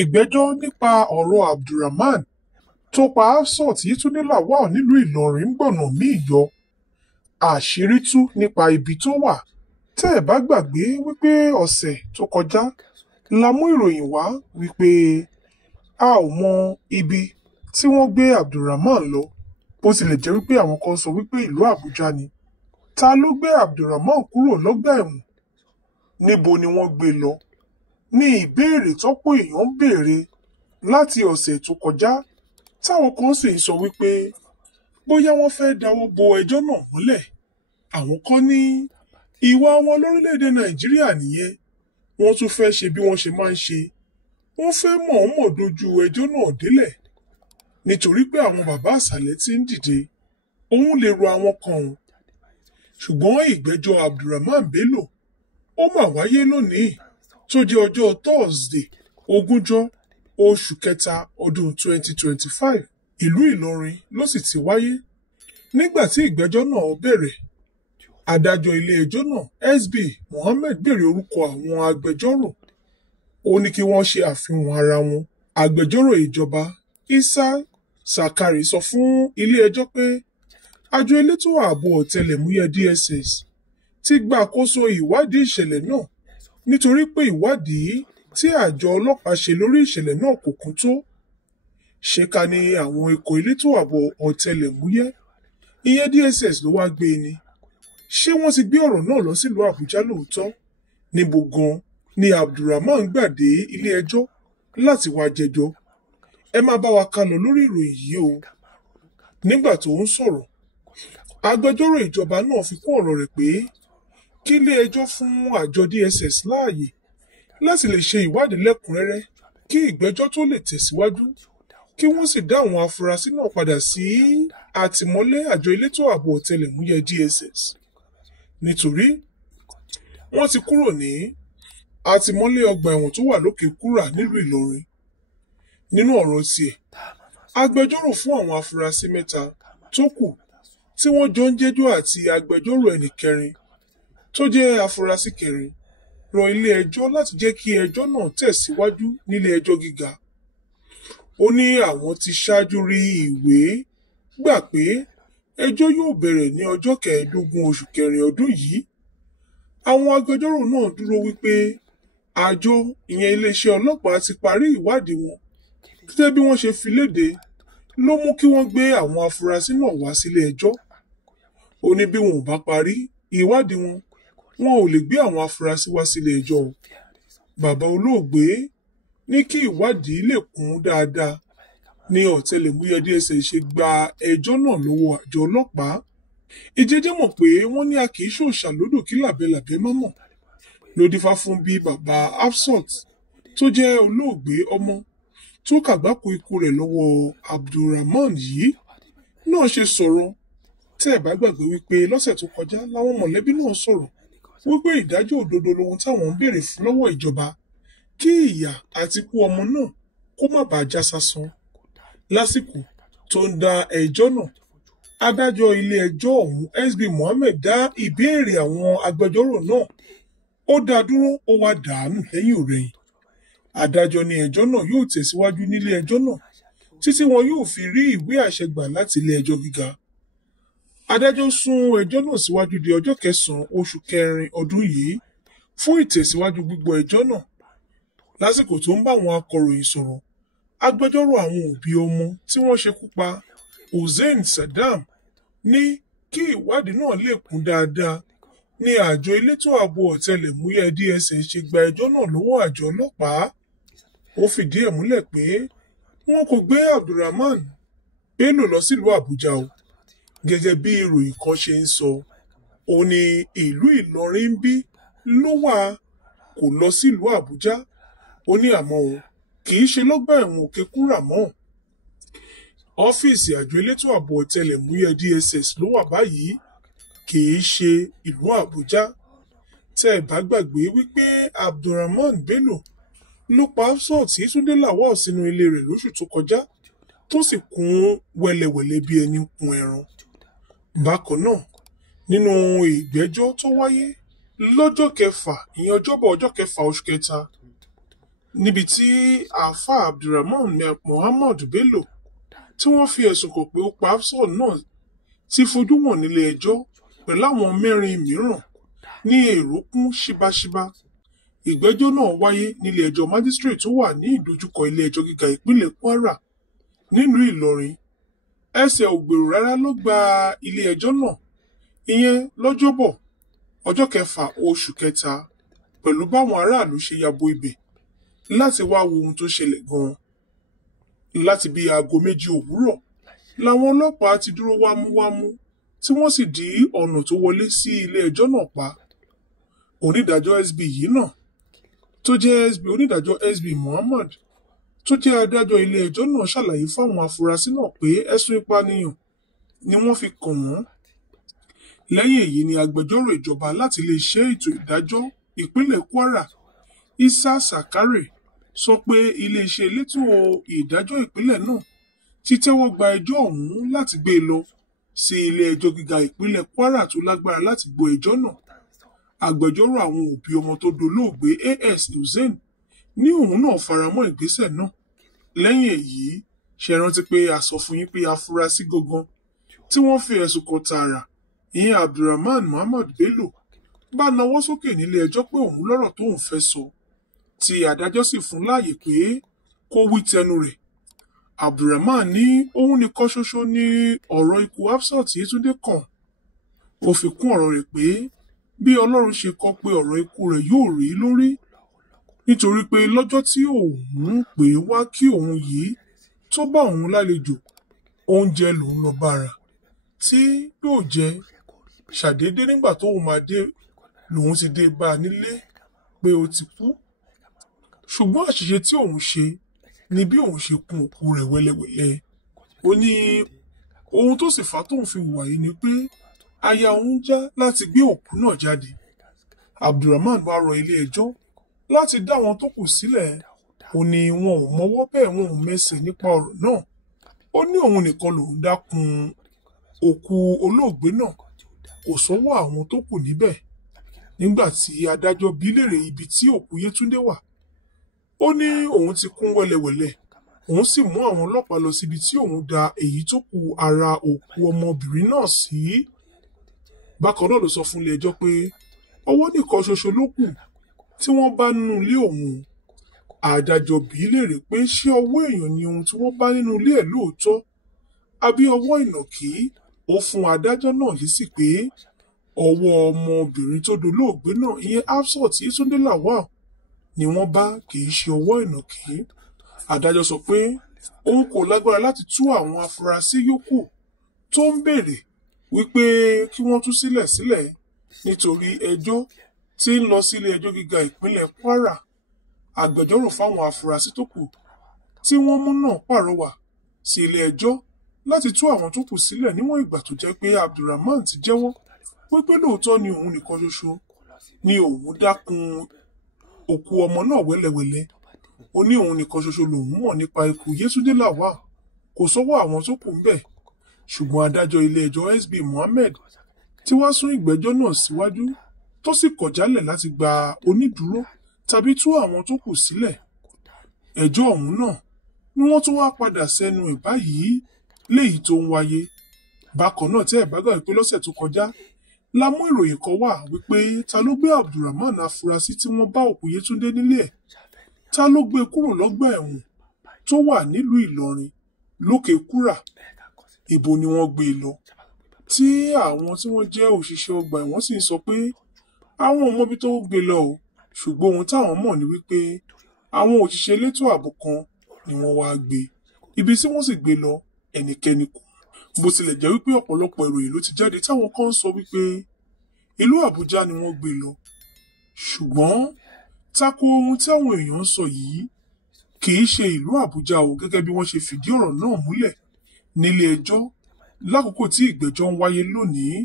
Ìgbẹ́jọ́ nípa ọ̀rọ̀ Abdulrahman tó pa Hafsat Yetunde Lawal nílùú Ìlọrin ń gbọ̀nà míì yọ. Àṣírí tú nípa ibi tó wà. Tẹ́ ẹ bá gbàgbé wípé ọ̀sẹ̀ tó kọjá la mú ìròyìn wá wípé a ò mọ ibi tí wọ́n gbé Abdulrahman lọ, bó tilẹ̀ jẹ́ wípé àwọn kan sọ wípé ìlú Àbújá ni. Ta ló gbé Abdulrahman kúrò lọ́gbà ẹ̀wọ̀n? Níbo ni wọ́n gbé lọ? Ní ìbéèrè tọ́pọ̀ èèyàn ń béèrè láti ọ̀sẹ̀ tó kọjá, táwọn kan sì ń sọ wípé bóyá wọ́n fẹ́ dáwọ́ bo ẹjọ́ náà mọ́lẹ̀. Àwọn kan ní ìwà wọn lórílẹ̀‐èdè Nàìjíríà nìyẹn, wọ́n tún fẹ́ ṣe bí wọ́n ṣe máa ń ṣe. Wọ́n fẹ́ mọ̀ọ́mọ̀ dojú ẹjọ́ náà délẹ̀ nítorí pé àwọn bàbá àsàlẹ̀ ti ń dìde, òun lè ro àwọn kan. Ṣùgbọ́n ìgbẹ́jọ́ Abdulrahman Bello ó mà wáyé lónìí tó jẹ́ ọjọ́ Thursday 20 oṣù kẹta ọdún 2025. Ìlú Ìlọrin ló sì ti wáyé. Nígbà tí ìgbẹ́jọ́ náà bẹ̀rẹ̀, adájọ́ ilé-ẹjọ́ náà SB Mohammed béèrè orúkọ àwọn agbẹjọ́rò. Ó ní kí wọ́n ṣe àfihàn ara wọn. Agbẹjọ́rò ìjọba Isa Sakari sọ fún ilé-ẹjọ́ pé àjọ elétò ààbò ọ̀tẹlẹ̀múyẹ́ DSS ti gba àkóso ìwádìí ìṣẹ̀lẹ̀ náà nítorí pé ìwádìí tí àjọ ọlọ́pàá ṣe lórí ìṣẹ̀lẹ̀ náà kò kún tó. Ṣé ká ní àwọn ikọ̀ elétò ààbò ọ̀tẹlẹ̀múyẹ́ ìyẹn DSS ló wá gbé ni? Ṣé wọ́n ti gbé ọ̀rọ̀ náà lọ sílùú Àbújá lóòótọ́? Níbo gan ni Abdulrahman gbà dé ilé-ẹjọ́ láti wá jẹjọ́? Ẹ máa bá wa kálọ lórí ìròyìn yìí o. Nígbà tó ń sọ̀rọ̀, agbẹjọ́rò ìjọba náà fi kún ọ̀rọ̀ rẹ̀ pé kí ilé-ẹjọ́ fún àjọ DSS láàyè láti lè ṣe ìwádìí lẹ́kùnrẹ́rẹ́ kí ìgbẹ́jọ́ tó lè tẹ̀síwájú, kí wọ́n sì dá àwọn afurasí náà padà sí àtìmọ́lé àjọ elétò ààbò ọ̀tẹlẹ̀múyẹ́ DSS. Nítorí wọ́n ti kúrò ní àtìmọ́lé ọgbà ẹ̀wọ̀n tó wà lókè Kúrà nílùú Ìlọrin. Nínú ọ̀rọ̀ tiẹ̀, agbẹjọ́rò fún àwọn afurasí mẹ́ta tó kù tí wọ́n jọ ń jẹ́jọ́ àti agbẹjọ́rò ẹnì kẹrin tó jẹ́ afurasí kẹrin rọ ilé-ẹjọ́ láti jẹ́ kí ẹjọ́ náà tẹ̀síwájú nílé-ẹjọ́ gíga. Ó ní àwọn ti ṣáájú rí ìwé gbà pé ẹjọ́ yóò bẹ̀rẹ̀ ní ọjọ́ 15 oṣù kẹrin ọdún yìí. Àwọn agbẹjọ́rò náà dúró wípé àjọ ìyẹn iléeṣẹ́ ọlọ́pàá ti parí ìwádìí wọn. Gẹ́gẹ́ bí wọ́n ṣe fi léde ló mú kí wọ́n gbé àwọn afurasí náà wá sílé ẹjọ́. Ó ní bí wọn ò bá parí ìwádìí wọn, wọn ò lè gbé àwọn afurasí wá sílé ẹjọ́. Bàbá olóògbé ní kí ìwádìí lè kún dáadáa ní ọ̀tẹlẹ̀múyẹ́ DSS ṣe gba ẹjọ́ náà lọ́wọ́ àjọ ọlọ́pàá. Ìjẹ́jẹ́ mọ̀ pé wọ́n ní a kì í ṣòòṣà lódò kí làbẹ́làbẹ́ má mọ̀. Ló dífá fún bí bàbá Hafsat tó jẹ́ olóògbé ọmọ tó kàgbákò ikú rẹ̀ lọ́wọ́ Abdulrahman yìí náà ṣe sọ̀rọ̀. Tẹ́ ẹ bá gbàgbé wípé lọ́sẹ̀ tó kọjá láwọn mọ̀lẹ́bí náà sọ̀rọ̀ wípé ìdájọ́ òdodo lohun táwọn ń béèrè fún lọ́wọ́ ìjọba, kí ìyà àti ikú ọmọ náà kó má bàa já sásán. Lásìkò tó ń dá ẹjọ́ náà, adájọ́ ilé-ẹjọ́ ọ̀hún SB Mohammed dá ìbéèrè àwọn agbẹjọ́rò náà, ó dá dúró, ó wá dàánù lẹ́yìn òrẹ́yìn. Adájọ́ ní ẹjọ́ náà yóò tẹ̀síwájú nílé ẹjọ́ náà títí wọn yóò fi rí ìwé àṣẹ gbà láti ilé ẹjọ́ gíga. Adájọ́ sún ẹjọ́ náà síwájú di ọjọ́ 9 oṣù kẹrin ọdún yìí fún ìtẹ̀síwájú gbígbọ́ ẹjọ́ náà. Lásìkò tó ń bá àwọn akọ̀ròyìn sọ̀rọ̀, agbẹjọ́rò àwọn òbí ọmọ tí wọ́n ṣekú pa Hussein Saddam ní kí ìwádìí náà lè kún dáadáa ní àjọ elétò ààbò ọ̀tẹlẹ̀múyẹ́ DSS ṣe gba ẹjọ́ náà lọ́wọ́ àjọ ọlọ́pàá. Ó fìdí ẹ̀ múlẹ̀ pé wọn kò gbé Abdulrahman Bello lọ sílùú Àbújá o. Gẹ́gẹ́ bí ìròyìn kan ṣe ń sọ, ó ní ìlú Ìlọrin bí ló wà, kò lọ sílùú Àbújá. Ó ní àmọ́ òun kì í ṣe lọ́gbà ẹ̀wọ̀n òkè Kúrà mọ́. Ọ́fíìsì àjọ elétò ààbò ọ̀tẹlẹ̀múyẹ́ DSS ló wà báyìí, kì í ṣe ìlú Àbújá. Tẹ́ ẹ bá gbàgbé wípé Abdulrahman Bello ló pa Hafsat Yetunde Lawal sínú ilé rẹ̀ lóṣù tó kọjá tó sì kún wẹ́lẹ́wẹ́lẹ́ bí ẹni kún ẹran. Bákan náà, nínú ìgbẹ́jọ́ tó wáyé lọ́jọ́ kẹfà ìyẹn ọjọ́bọ̀ ọjọ́ kẹfà oṣù kẹta níbi tí àáfàá Abdulrahman Muhammad Bello tí wọ́n fi ẹ̀sùn kàn pé ó pa Hafsat náà ti fojú wọn nílé ẹjọ́ pẹ̀lú àwọn mẹ́rin mìíràn ní èrò kún ṣíbáṣíbá. Ìgbẹ́jọ́ náà wáyé nílé ẹjọ́ májísírèètì tó wà ní ìdojúkọ ilé ẹjọ́ gíga ìpínlẹ̀ Kwara nílùú Ìlọrin. Ẹsẹ̀ ògbèrò rárá ló gba ilé ẹjọ́ náà ìyẹn lọ́jọ́bọ̀ ọjọ́ kẹfà oṣù kẹta pẹ̀lú báwọn aráàlú ṣe yabo ibẹ̀ láti wá wo ohun tó ṣẹlẹ̀ gan-an. Láti bí aago 2 òwúrọ̀ làwọn ọlọ́pàá ti dúró wámúwámú tí wọ́n sì dí ọ̀nà tó wọlé sí ilé ẹjọ́ náà pa. Onídàájọ́ SB yìí náà tó jẹ́ onídàájọ́ SB Muhammad tó jẹ́ adájọ́ ilé ẹjọ́ náà ṣàlàyé fáwọn afurasí náà pé ẹ̀sùn ìpànìyàn ni wọ́n fi kàn wọ́n. Lẹ́yìn èyí ni agbẹjọ́rò ìjọba láti iléeṣẹ́ ètò ìdájọ́ ìpínlẹ̀ Kwara Isa Sakare sọ pé iléeṣẹ́ elétò ìdájọ́ ìpínlẹ̀ náà ti tẹ́wọ́ gba ẹjọ́ ọ̀hún láti gbé e lọ sí ilé ẹjọ́ gíga ìpínlẹ̀ Kwara tó lágbára láti gbọ́ ẹjọ́ náà. Agbẹjọ́rò àwọn òbí ọmọ tó dolóògbé AS Hussein ní òun náà faramọ́ ìgbésẹ̀ náà. Lẹ́yìn èyí ṣe rántí pé a sọ fún yín pé afurasí gangan tí wọ́n fi ẹ̀sùn kàn tààrà ìyẹn Abdulrahman Muhammad Bello bá nawọ́ sókè nílé ẹjọ́ pé òun lọ́rọ̀ tóun fẹ́ sọ tí adájọ́ sì fún láàyè pé kó wí tẹnu rẹ̀. Abdulrahman ní òun nìkan ṣoṣo ní ọ̀rọ̀ ikú Hafsat Yetunde kàn. Ó fi kún ọ̀rọ̀ rẹ̀ pé bí Ọlọ́run ṣe kọ pé ọ̀rọ̀ ikú rẹ̀ yóò rí lórí nítorí pé lọ́jọ́ tí òun pè wá kí òun yìí tó bá òun lálejò oúnjẹ lòun lọ bára tí yóò jẹ ṣàdédé nígbà tóun máa dé lòun ti dé bá a nílé pé ó ti kú. Ṣùgbọ́n àṣìṣe tí òun ṣe ni bí òun ṣe kún òkú rẹ̀ wẹ́lẹ́wẹ́lẹ́. Ó ní ohun tó sì fà tóun fi hùwà yìí ni pé aya òun já láti gbé òkú náà jáde. Abdulrahman bá rọ ilé ẹjọ́ láti dá wọn tó kù sílẹ̀. Ó ní wọn ò mọwọ́ bẹ́ẹ̀ wọn ò mẹsẹ̀ nípa ọ̀rọ̀ náà. Ó ní òun nìkan lòun dákun òkú olóògbé náà, kò sọ́wọ́ àwọn tó kù níbẹ̀. Nígbà tí adájọ́ bi léèrè ibi tí òkú Yétúndé wà, ó ní òun ti kún wẹ́lẹ́wẹ́lẹ́, òun sì mú àwọn ọlọ́pàá lọ síbi tí òun da èyí tó kù ara òkú ọmọbìnrin náà sí. Bákan náà ló sọ fún ilé ẹjọ́ pé ọwọ́ nìkan ṣoṣo ló kù tí wọ́n bá nínú ilé òun. Adájọ́ bi léèrè pé ṣé ọwọ́ èèyàn ni ohun tí wọ́n bá nínú ilé ẹ̀ lóòótọ́ àbí ọwọ́ ìnàkí. Ó fún adájọ́ náà lésì pé ọwọ́ ọmọbìnrin tó dolóògbé náà ìyẹn Hafsat Yetunde Lawal ni wọ́n bá, kì í ṣe ọwọ́ ìnàkí. Adájọ́ sọ pé òun kò lágbára láti tú àwọn afurasí yòókù tó ń béèrè wípé kí wọ́n tú sílẹ̀ nítorí ẹjọ́ tí ń lọ sílé ẹjọ́ gíga ìpínlẹ̀ Kwara. Agbẹjọ́rò fáwọn afurasí tó kù tí wọ́n mú náà pàrọwà sí ilé ẹjọ́ láti tú àwọn tó kù sílẹ̀ níwọ̀n ìgbà tó jẹ́ pé Abdulrahman ti jẹ́wọ́ wípé lóòótọ́ ni òun nìkan ṣoṣo ni òun dákun òkú ọmọ náà wẹ́lẹ́wẹ́lẹ́. Ó ní òun nìkan ṣoṣo lòun mọ̀ nípa ikú Yetunde Lawal, kò sọ́wọ́ àwọn tó kù ńbẹ̀. Ṣùgbọ́n adájọ́ ilé ẹjọ́ SB Muhammad ti wá sún ìgbẹ́jọ́ náà síwájú tó sì kọ̀ jálẹ̀ láti gba onídùúró tàbí tú àwọn tó kù sílẹ̀. Ẹjọ́ ọ̀hún náà ni wọ́n tún wá padà sẹ́nu ẹ̀ báyìí léyìí tó ń wáyé. Bákan náà tí ẹ̀ bá gbàgbé pé lọ́sẹ̀ tó kọjá la mú ìròyìn kan wá wípé ta ló gbé Abdulrahman afurasí tí wọ́n bá òkú Yétúndé nílé ẹ̀, ta ló gbé kúrò lọ́gbà ẹ̀wọ̀n tó wà nílùú Ìlọrin lókè Kúrà. Ibo ni wọ́n gbé e lọ tí àwọn tí wọ́n jẹ́ òṣìṣẹ́ ọgbà ẹ̀wọ̀n sì ń sọ pé àwọn ò mọbi tó gbé lọ o, ṣùgbọ́n ohun táwọn mọ̀ ni wípé àwọn òṣìṣẹ́ elétò ààbò kan ni wọ́n wá gbé. Ibi tí wọ́n sì gbé lọ ẹnikẹ́ni kò. Bó tilẹ̀ jẹ́ wípé ọ̀pọ̀lọpọ̀ ìròyìn ló ti jáde táwọn kan ń sọ wípé ìlú Àbújá ni wọ́n gbé lọ. Ṣùgbọ́n tako ohun tí àwọn èèyàn ń sọ yìí, kì í ṣe ìlú Àbújá o, gẹ́gẹ́ bí wọ́n ṣe fìdí ọ̀rọ̀ náà múlẹ̀ nílé ẹjọ́ lákòókò tí ìgbẹ́jọ́ ń wáyé lónìí.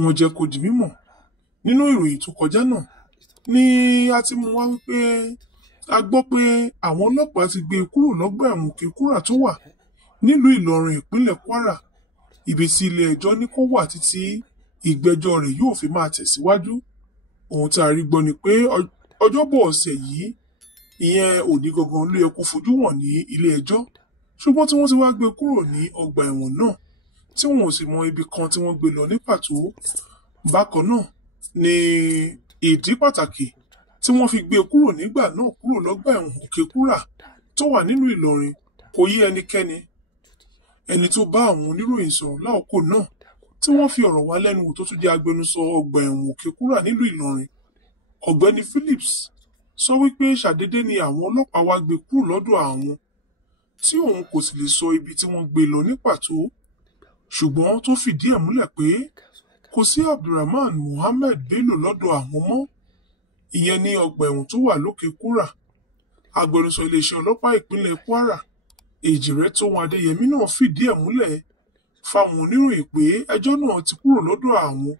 Wọ́n jẹ́ kó di mímọ̀ nínú ìròyìn tó kọjá náà ni a ti mú wá wípé a gbọ́ pé àwọn ọlọ́pàá ti gbé e kúrò lọ́gbà ẹ̀wọ̀n Òkè-Kúrà tó wà nílùú Ìlọrin ìpínlẹ̀ Kwara, ibi tí ilé ẹjọ́ ní kó wà títí ìgbẹ́jọ́ rẹ̀ yóò fi máa tẹ̀síwájú. ohun tá a rí gbọ́ ni pé ọjọ́bọ̀ ọ̀sẹ̀ yìí ìyẹn òní gangan ló yẹ kó fojú wọn ní ilé ẹjọ́ ṣùgbọ́n tí wọ́n ti wá gbé kúrò ní ọgbà ẹ̀wọ̀n náà tí wọn ò sì mọ ibi kan tí wọ́n gbé lọ ní pàtó. Bákan náà ni ìdí pàtàkì tí wọ́n fi gbé kúrò nígbà náà kúrò lọ́gbà ẹ̀wọ̀n Òkèkúrà tó wà nínú Ìlọrin kò yé ẹnikẹ́ni. Ẹni tó bá àwọn oníròyìn sọ̀rọ̀ láòkó náà tí wọ́n fi ọ̀rọ̀ wá lẹ́nu wò tó tún jẹ́ agbẹnusọ ọgbà ẹ̀wọ̀n Òkèkúrà nílùú Ìlọrin, ọ̀gbẹ́ni Phillips, sọ wípé ṣàdédé ni àwọn ọlọ́pàá wá gbé kúrò lọ́dọ̀ àwọn tí òun kò sì lè sọ ibi tí wọ́n gbé lọ ní pàtó, ṣùgbọ́n tó fìdí ẹ̀ múlẹ̀ pé kò sí Abdulrahman Mohammed Bello lọ́dọ̀ àwọn mọ́, ìyẹn ní ọgbà ẹ̀wọ̀n tó wà l'Ókèkúrà. Agbẹnusọ iléeṣẹ́ ọlọ́pàá ìpínlẹ̀ Kwara, Èjìrẹ́tóhun Adéyẹmí náà fìdí ẹ̀ múlẹ̀ fáwọn oníròyìn pé ẹjọ́ náà ti kúrò lọ́dọ̀ àwọn,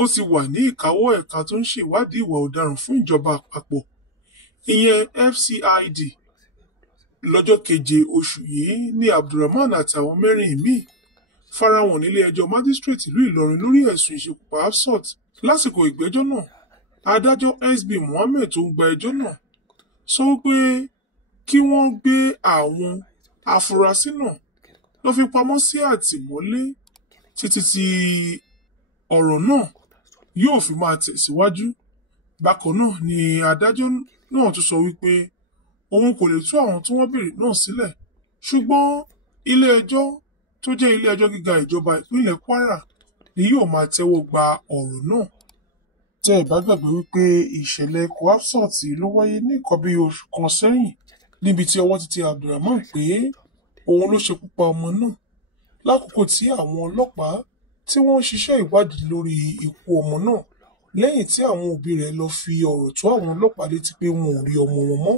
ó ti wà ní ìkáwọ́ ẹ̀ka tó ń ṣèwádìí ìwà ọ̀daràn fún ìjọba àpapọ̀, ìyẹn FCID. Lọ́jọ́ keje oṣù yìí ni Abdulrahman àtàwọn mẹ́rin míì farahàn nílé ẹjọ́ májísírèètì ìlú Ìlọrin lórí ẹ̀sùn ìṣekúpa Hafsat. Lásìkò ìgbẹ́jọ́ náà, adájọ́ SB Mohammed tó ń gba ẹjọ́ náà sọ wípé kí wọ́n gbé àwọn afurasí náà lọ fi pamọ́ sí àtìmọ́lé títí tí ọ̀rọ̀ náà yóò fi máa tẹ̀síwájú. Bákan náà ni adájọ́ náà tún sọ wípé òun kò lè tú àwọn tí wọ́n béèrè náà sílẹ̀, ṣùgbọ́n ilé ẹjọ́ tó jẹ́ ilé ẹjọ́ gíga ìjọba ìpínlẹ̀ Kwara ni yóò máa tẹ́wọ́ gba ọ̀rọ̀ náà. Tẹ́ ẹ bá gbàgbé wípé ìṣẹ̀lẹ̀ ikú Hafsat ló wáyé ní nǹkan bí oṣù kan sẹ́yìn níbi tí ọwọ́ ti tẹ Abdulrahman pé òun ló ṣekú pa ọmọ náà lákòókò tí àwọn ọlọ́pàá tí wọ́n ń ṣiṣẹ́ ìwádìí lórí ikú ọmọ náà lẹ́yìn tí àwọn òbí rẹ̀ lọ fi ọ̀rọ̀ tó àwọn ọlọ́pàá létí pé wọn ò rí ọmọ wọn mọ́.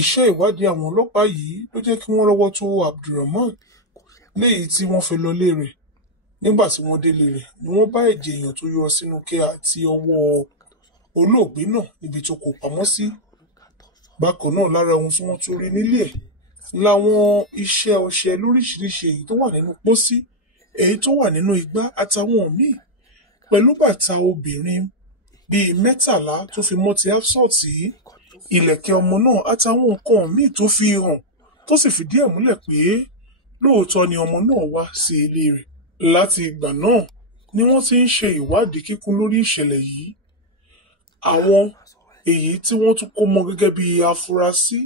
Iṣẹ́ ìwádìí àwọn ọlọ́pàá yìí ló jẹ́ kí wọ́n rọ́wọ́ tó Abdulrahman léyìí tí wọ́n fẹ́ lọ lé rẹ̀. Nígbà tí wọ́n délé rẹ̀ ni wọ́n bá ẹ̀jẹ̀ èèyàn tó yọ sínú ike àti ọwọ́ olóògbé náà níbi tó kó pamọ́ sí. Bákan náà lára ohun tí wọ́n tún rí nílé ẹ̀ láwọn iṣẹ́ ọṣẹ lóríṣiríṣi èyí tó wà nínú pósí, èyí tó wà nínú igbá àtàwọn míì, pẹ̀lú bàtà obìnrin bíi 13 tó fi mọ́ ti Hafsat, ìlẹ̀kẹ̀ ọmọ náà àtàwọn nǹkan míì tó fi hàn tó sì fìdí ẹ̀ múlẹ̀ pé lóòótọ́ ni ọmọ náà wá sí ilé rẹ̀. Láti ìgbà náà ni wọ́n ti ń ṣe ìwádìí kíkún lórí ìṣẹ̀lẹ̀ yìí. Àwọn èyí tí wọ́n tún kó mọ́ gẹ́gẹ́ bí afurasí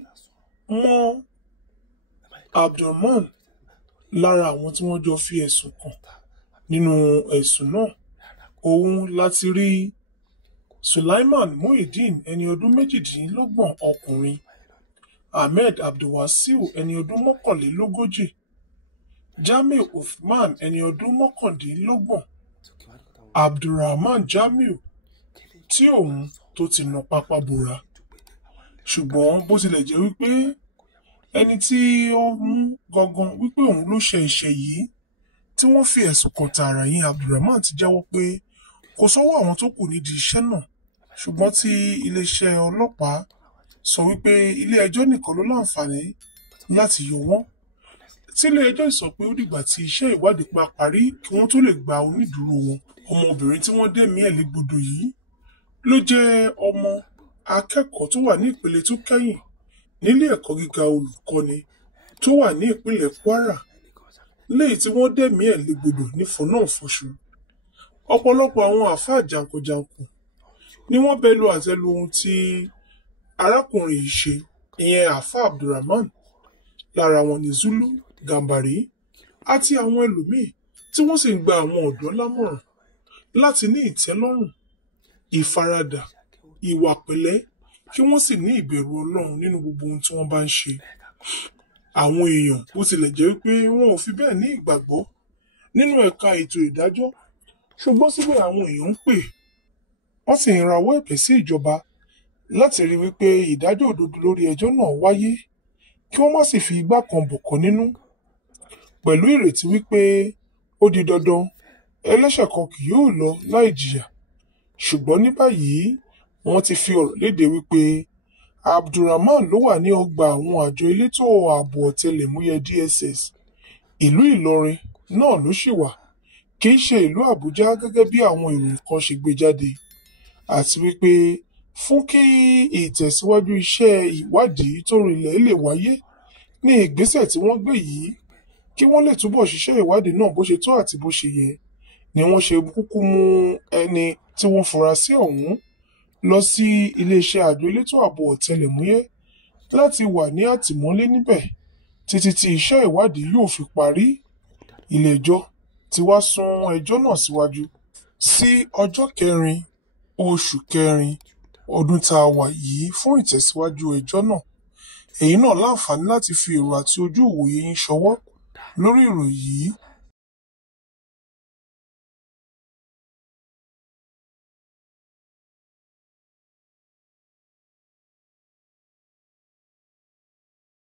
mọ́ Abdulrahman lára àwọn tí wọ́n jọ fi ẹ̀sùn kàn nínú ẹ̀sùn náà. Òun láti rí Sulaiman Muideen ẹni ọdún 28 ọkùnrin, Ahmed Abdulwasiu ẹni ọdún 41, Jamiu Uthman ẹni ọdún 29, Abdulrahman Jamiu tí òun tó ti nà pápá bora. Ṣùgbọ́n bó tilẹ̀ jẹ́ wípé ẹni tí ó mú gangan wípé òun ló ṣe ẹ̀ṣẹ̀ yìí tí wọ́n fi ẹ̀sùn kàn tààrà yìí, Abdulrahman ti jẹ́wọ́ pé kò sọ́wọ́ àwọn tó kù nídìí iṣẹ́ náà, ṣùgbọ́n tí iléeṣẹ́ ọlọ́pàá sọ wípé ilé ẹjọ́ nìkan ló láǹfààní láti yọ wọ́n. Tí ilé ẹjọ́ sọ pé ó dìgbà tí iṣẹ́ ìwádìí pa parí kí wọ́n tó lè gba onídùúró wọn. Ọmọbìnrin tí wọ́n dẹ̀mí ẹ̀ légbodò yìí ló jẹ́ ọmọ akẹ́kọ̀ọ́ tó wà ní ìpele tó kẹ́yìn nílé ẹ̀kọ́ gíga olùkọ́ni tó wà ní ìpínlẹ̀ Kwara, léyìí tí wọ́n dẹ̀mí ẹ̀ légbodò ní fọnáǹfọṣù. Ọ̀pọ̀lọpọ̀ àwọn àáfàá jàǹkànjàǹkàn ni wọ́n bẹnu àtẹ́ lu ohun tí arákùnrin yìí ṣe, ìyẹn àáfàá Abdulrahman. Lára wọn ni Zulu, Gàmbàrí àti àwọn ẹlòmíì tí wọ́n sì ń gba àwọn ọ̀dọ́ lámọ̀ràn láti ní ìtẹ́lọ́rùn, ìfaradà, ìwà pẹ̀lẹ́ kí wọ́n sì ní ìbẹ̀rù Ọlọ́run nínú gbogbo ohun tí wọ́n bá ń ṣe. Àwọn èèyàn bó tilẹ̀ jẹ́ wípé wọn ò fi bẹ́ẹ̀ ní ìgbàgbọ́ nínú ẹ̀ka ètò ìdájọ́, ṣùgbọ́n síbẹ̀ àwọn èèyàn ń pè, wọ́n sì ń rawọ́ ẹ̀bẹ̀ sí ìjọba láti rí wípé ìdájọ́ òdodo lórí ẹjọ́ náà wáyé kí wọ́n má sì fi igbá kan bọ̀kan nínú, pẹ̀lú ìrètí wípé ó di dandan ẹlẹ́ṣẹ̀ kan kì yóò lọ láì jìyà. Ṣùgbọ́n ní báyìí wọ́n ti fi ọ̀rọ̀ léde wípé Abdulrahman ló wà ní ọgbà àwọn àjọ elétò ààbò ọ̀tẹlẹ̀múyẹ́ DSS. Ìlú Ìlọrin náà ló ṣì wà, kì í ṣe ìlú Àbújá gẹ́gẹ́ bí àwọn ìròyìn kan ṣe gbé jáde. àti wípé fún kí ìtẹ̀síwájú iṣẹ́ ìwádìí tó rinlẹ̀ lè wáyé ní ìgbésẹ̀ tí wọ́n gbé yìí kí wọ́n lè túbọ̀ ṣiṣẹ́ ìwádìí náà bó ṣe tó àti bó ṣe yẹ ni wọ́n ṣe kúkú mú ẹni tí wọ́n fura sí ọ̀hún lọ sí iléeṣẹ́ àjọ elétò ààbò ọ̀tẹlẹ̀múyẹ́ láti wà ní àtìmọ́lé níbẹ̀ títí tí iṣẹ́ ìwádìí yóò fi parí. Ilé-ẹjọ́ ti wá sún ẹjọ́ náà síwájú sí ọjọ́ 4 oṣù kẹrin ọdún tá a wà yìí fún ìtẹ̀síwájú ẹjọ́ náà. Ẹ̀yin náà láǹfààní láti fi èrò àti ojú ìwòye yín ṣọwọ́ lórí ìròyìn yìí